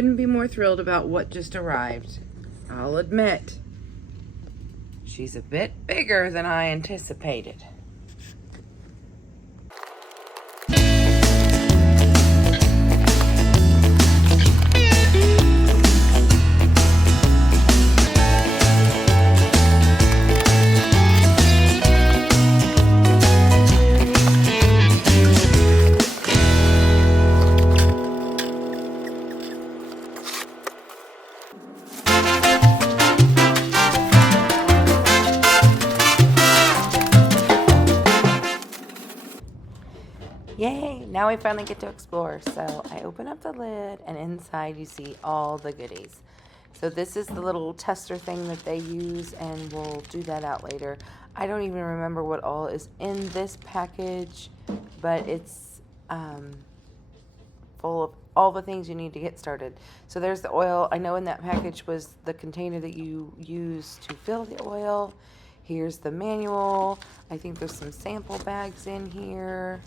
couldn't be more thrilled about what just arrived. I'll admit, she's a bit bigger than I anticipated. Yay! Now we finally get to explore. So I open up the lid and inside you see all the goodies. So this is the little tester thing that they use, and we'll do that out later. I don't even remember what all is in this package, but it's full of all the things you need to get started. So there's the oil. I know in that package was the container that you use to fill the oil. Here's the manual. I think there's some sample bags in here.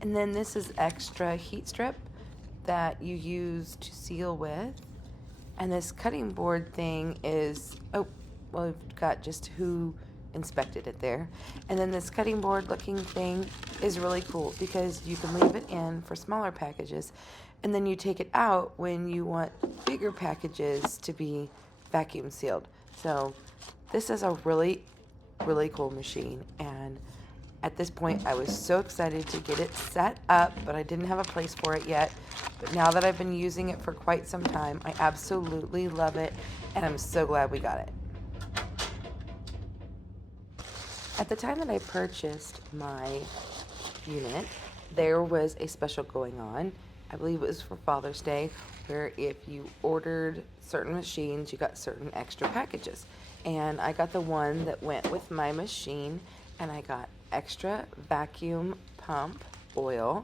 And then this is extra heat strip that you use to seal with. And this cutting board thing is, oh, well, we've got just who inspected it there. And then this cutting board looking thing is really cool because you can leave it in for smaller packages, and then you take it out when you want bigger packages to be vacuum sealed. So this is a really, really cool machine, and at this point, I was so excited to get it set up, but I didn't have a place for it yet. But now that I've been using it for quite some time, I absolutely love it, and I'm so glad we got it. At the time that I purchased my unit, there was a special going on. I believe it was for Father's Day, where if you ordered certain machines, you got certain extra packages. And I got the one that went with my machine, and I got extra vacuum pump oil.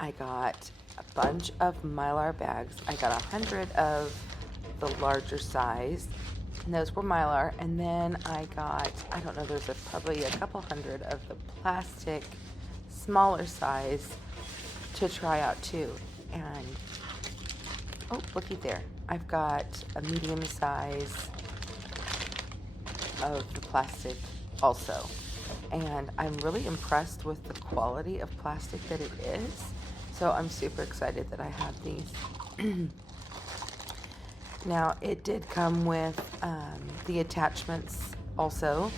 I got a bunch of Mylar bags. I got 100 of the larger size, and those were Mylar. And then I got, I don't know, there's probably a couple hundred of the plastic smaller size to try out too. And oh, looky there, I've got a medium size of the plastic also. And I'm really impressed with the quality of plastic that it is. So I'm super excited that I have these. Now, it did come with the attachments also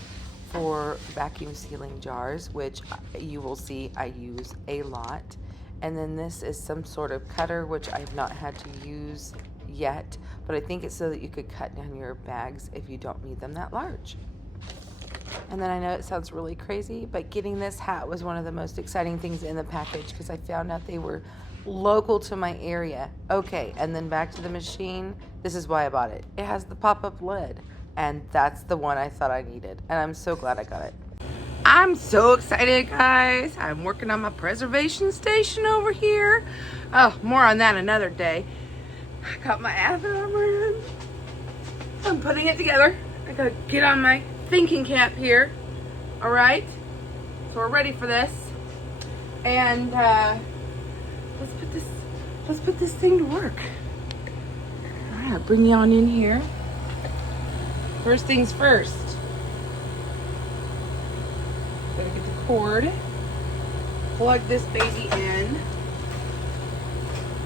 for vacuum sealing jars, which you will see I use a lot. And then this is some sort of cutter, which I've not had to use yet, but I think it's so that you could cut down your bags if you don't need them that large. And then I know it sounds really crazy, but getting this hat was one of the most exciting things in the package because I found out they were local to my area. Okay, and then back to the machine. This is why I bought it. It has the pop-up lid, and that's the one I thought I needed, and I'm so glad I got it. I'm so excited, guys. I'm working on my preservation station over here. Oh, more on that another day. I got my Avid armor in. I'm putting it together. I gotta get on my thinking cap here. All right, so we're ready for this, and let's put this thing to work. All right, I'll bring you on in here. First things first, gotta get the cord, plug this baby in.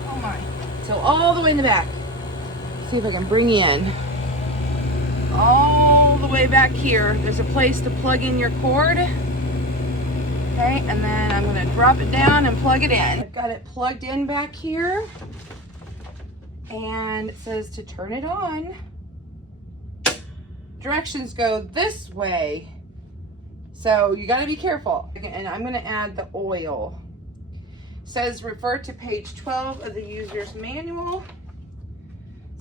Oh my! So all the way in the back. See if I can bring you in. All the way back here, there's a place to plug in your cord. Okay, and then I'm gonna drop it down and plug it in. I've got it plugged in back here, and it says to turn it on. Directions go this way, so you gotta be careful. And I'm gonna add the oil. It says refer to page 12 of the user's manual.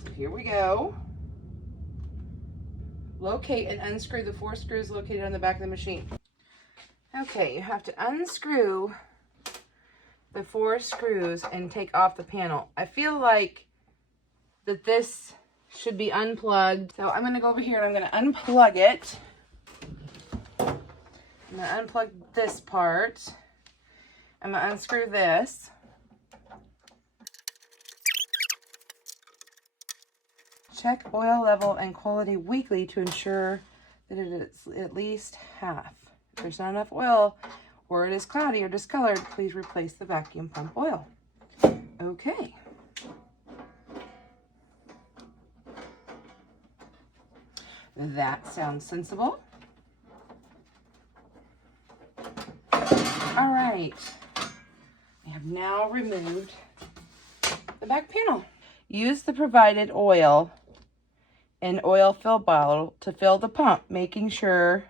So here we go. Locate and unscrew the 4 screws located on the back of the machine. Okay, you have to unscrew the 4 screws and take off the panel. I feel like that this should be unplugged. So I'm going to go over here and I'm going to unplug it. I'm going to unplug this part. I'm going to unscrew this. Check oil level and quality weekly to ensure that it is at least half. If there's not enough oil or it is cloudy or discolored, please replace the vacuum pump oil. Okay. That sounds sensible. All right. I have now removed the back panel. Use the provided oil and oil fill bottle to fill the pump, making sure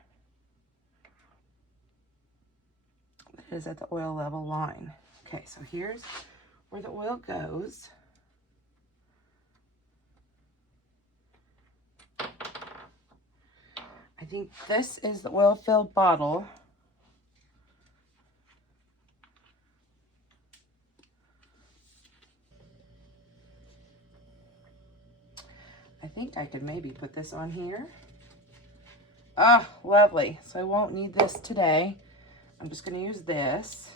it is at the oil level line. Okay, so here's where the oil goes. I think this is the oil fill bottle. I think I could maybe put this on here. Oh, lovely. So I won't need this today. I'm just going to use this.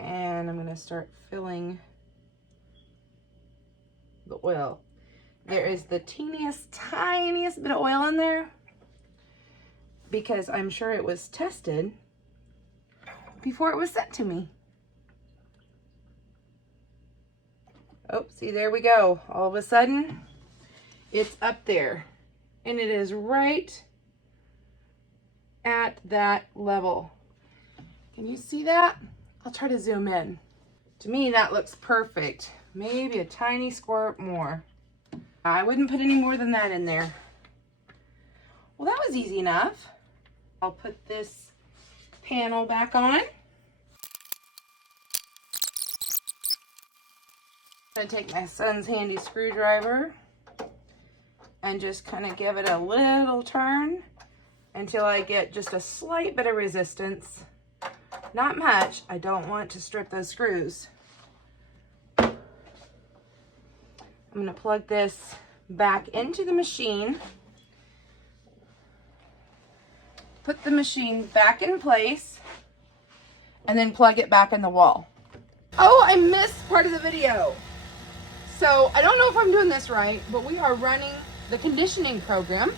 And I'm going to start filling the oil. There is the teeniest, tiniest bit of oil in there because I'm sure it was tested before it was sent to me. Oh, see, there we go. All of a sudden, it's up there. And it is right at that level. Can you see that? I'll try to zoom in. To me, that looks perfect. Maybe a tiny squirt more. I wouldn't put any more than that in there. Well, that was easy enough. I'll put this panel back on. I'm gonna take my son's handy screwdriver and just kind of give it a little turn until I get just a slight bit of resistance. Not much. I don't want to strip those screws. I'm gonna plug this back into the machine. Put the machine back in place and then plug it back in the wall. Oh, I missed part of the video. So I don't know if I'm doing this right, but we are running the conditioning program.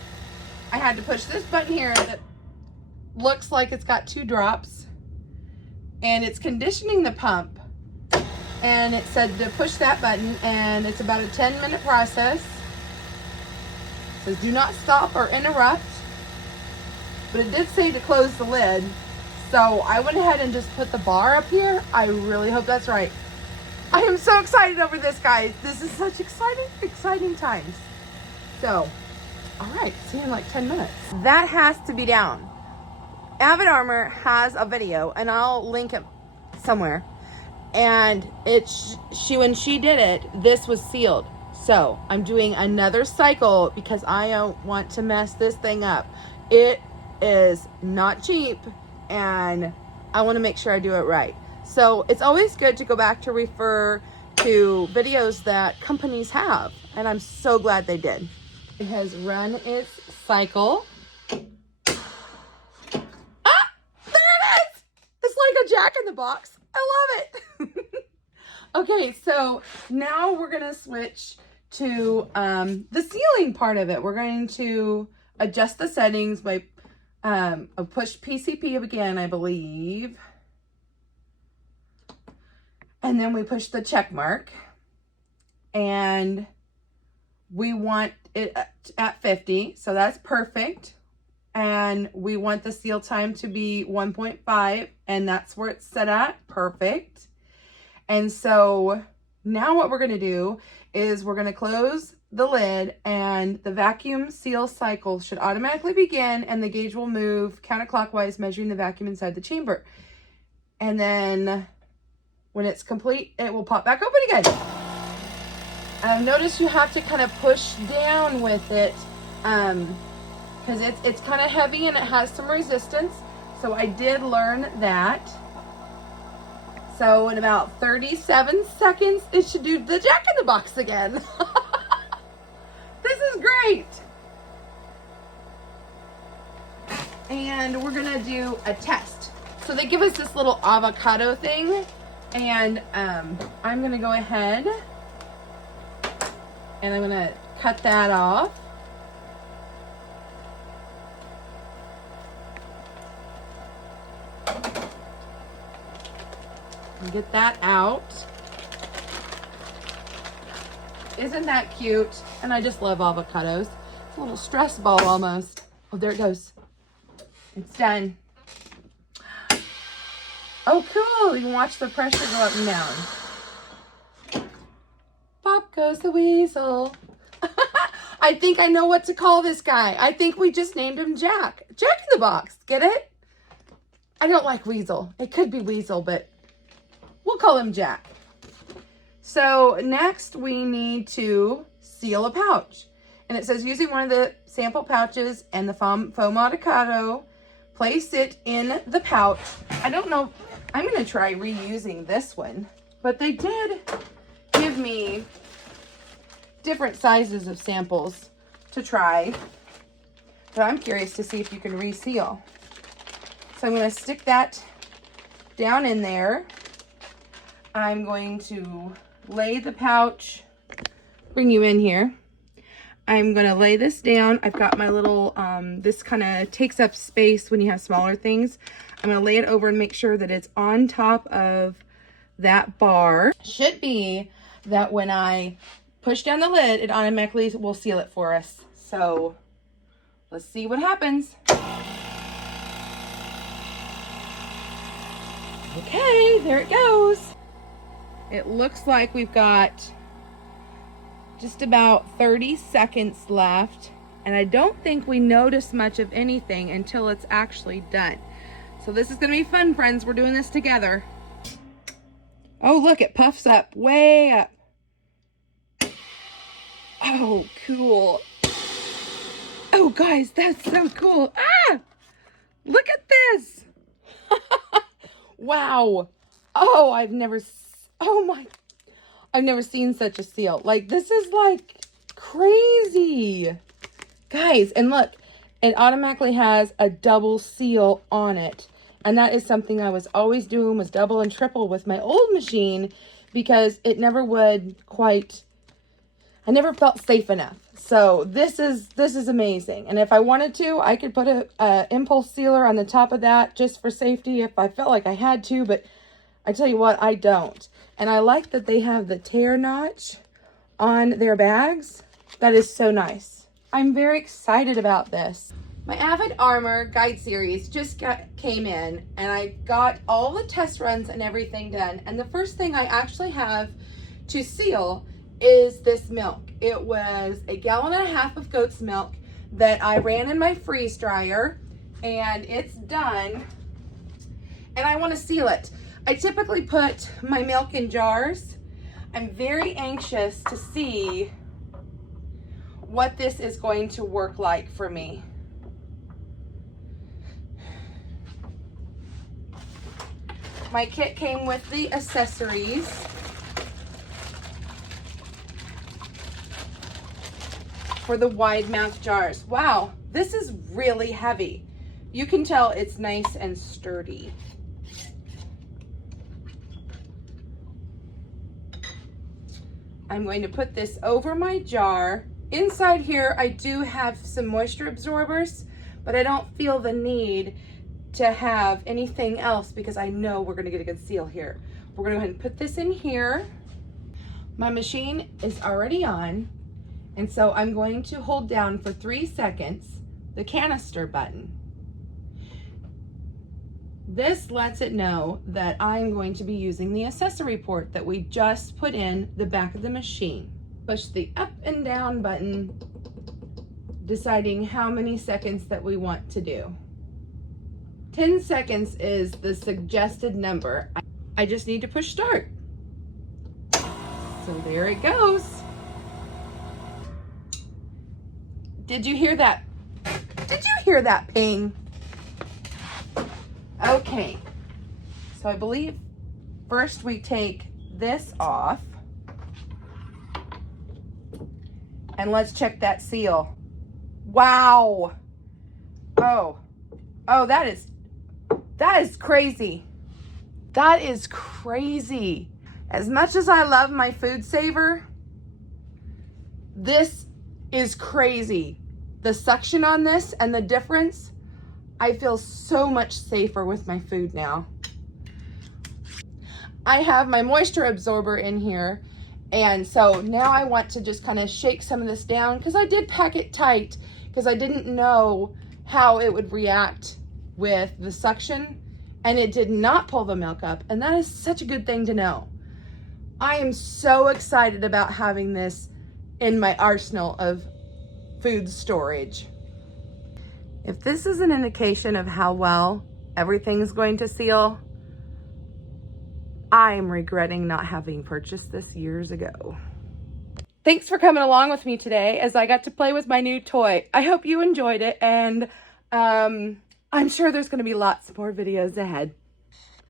I had to push this button here that looks like it's got 2 drops, and it's conditioning the pump. And it said to push that button, and it's about a 10-minute process. It says do not stop or interrupt, but it did say to close the lid. So I went ahead and just put the bar up here. I really hope that's right. I am so excited over this, guys. This is such exciting times. So, all right, see you in like 10 minutes. That has to be down. Avid Armor has a video, and I'll link it somewhere. And when she did it, this was sealed. So I'm doing another cycle because I don't want to mess this thing up. It is not cheap, and I want to make sure I do it right. So it's always good to go back to refer to videos that companies have, and I'm so glad they did. It has run its cycle. Ah, there it is! It's like a Jack in the Box. I love it. Okay, so now we're gonna switch to the sealing part of it. We're going to adjust the settings by push PCP again, I believe. And then we push the check mark, and we want it at 50, so that's perfect. And we want the seal time to be 1.5, and that's where it's set at, perfect. And so now what we're gonna do is we're gonna close the lid, and the vacuum seal cycle should automatically begin, and the gauge will move counterclockwise, measuring the vacuum inside the chamber. And then when it's complete, it will pop back open again. Notice you have to kind of push down with it because it's kind of heavy and it has some resistance. So I did learn that. So in about 37 seconds, it should do the Jack in the Box again. This is great. And we're gonna do a test. So they give us this little avocado thing, and I'm gonna go ahead And I'm gonna cut that off. And get that out. Isn't that cute? And I just love avocados. It's a little stress ball almost. Oh, there it goes. It's done. Oh, cool. You can watch the pressure go up and down. Pop goes the weasel. I think I know what to call this guy. I think we just named him Jack. Jack in the Box. Get it? I don't like Weasel. It could be Weasel, but we'll call him Jack. So next we need to seal a pouch. And it says using one of the sample pouches and the foam avocado, place it in the pouch. I don't know. I'm going to try reusing this one. But they did give me different sizes of samples to try. But I'm curious to see if you can reseal. So I'm going to stick that down in there. I'm going to lay the pouch, bring you in here. I'm going to lay this down. I've got my little, this kind of takes up space when you have smaller things. I'm going to lay it over and make sure that it's on top of that bar. Should be that when I push down the lid, it automatically will seal it for us. So let's see what happens. Okay, there it goes. It looks like we've got just about 30 seconds left, and I don't think we notice much of anything until it's actually done. So this is gonna be fun, friends. We're doing this together. Oh, look, it puffs up, way up. Oh, cool. Oh, guys, that's so cool. Ah, look at this. Wow. Oh, I've never seen such a seal. Like, this is like crazy. Guys, and look, it automatically has a double seal on it. And that is something I was always doing, was double and triple with my old machine, because it never would quite, I never felt safe enough. So this is amazing. And if I wanted to, I could put a impulse sealer on the top of that just for safety if I felt like I had to, but I tell you what, I don't. And I like that they have the tear notch on their bags. That is so nice. I'm very excited about this. My Avid Armor Guide Series just came in, and I got all the test runs and everything done. And the first thing I actually have to seal is this milk. It was 1.5 gallons of goat's milk that I ran in my freeze dryer, and it's done. And I want to seal it. I typically put my milk in jars. I'm very anxious to see what this is going to work like for me. My kit came with the accessories. For the wide mouth jars. Wow, this is really heavy. You can tell it's nice and sturdy. I'm going to put this over my jar. Inside here, I do have some moisture absorbers, but I don't feel the need to have anything else because I know we're gonna get a good seal here. We're gonna go ahead and put this in here. My machine is already on, and so I'm going to hold down for 3 seconds the canister button. This lets it know that I'm going to be using the accessory port that we just put in the back of the machine. Push the up and down button, deciding how many seconds that we want to do. 10 seconds is the suggested number. I just need to push start. So there it goes. Did you hear that? Did you hear that ping? Okay, so I believe first we take this off, and let's check that seal. Wow. Oh, that is crazy. That is crazy. As much as I love my food saver, This is crazy. The suction on this and the difference, I feel so much safer with my food now. I have my moisture absorber in here, and so now I want to just kind of shake some of this down, because I did pack it tight because I didn't know how it would react with the suction, and it did not pull the milk up, and that is such a good thing to know. I am so excited about having this in my arsenal of food storage. If this is an indication of how well everything's going to seal, I'm regretting not having purchased this years ago. Thanks for coming along with me today as I got to play with my new toy. I hope you enjoyed it, and I'm sure there's going to be lots more videos ahead.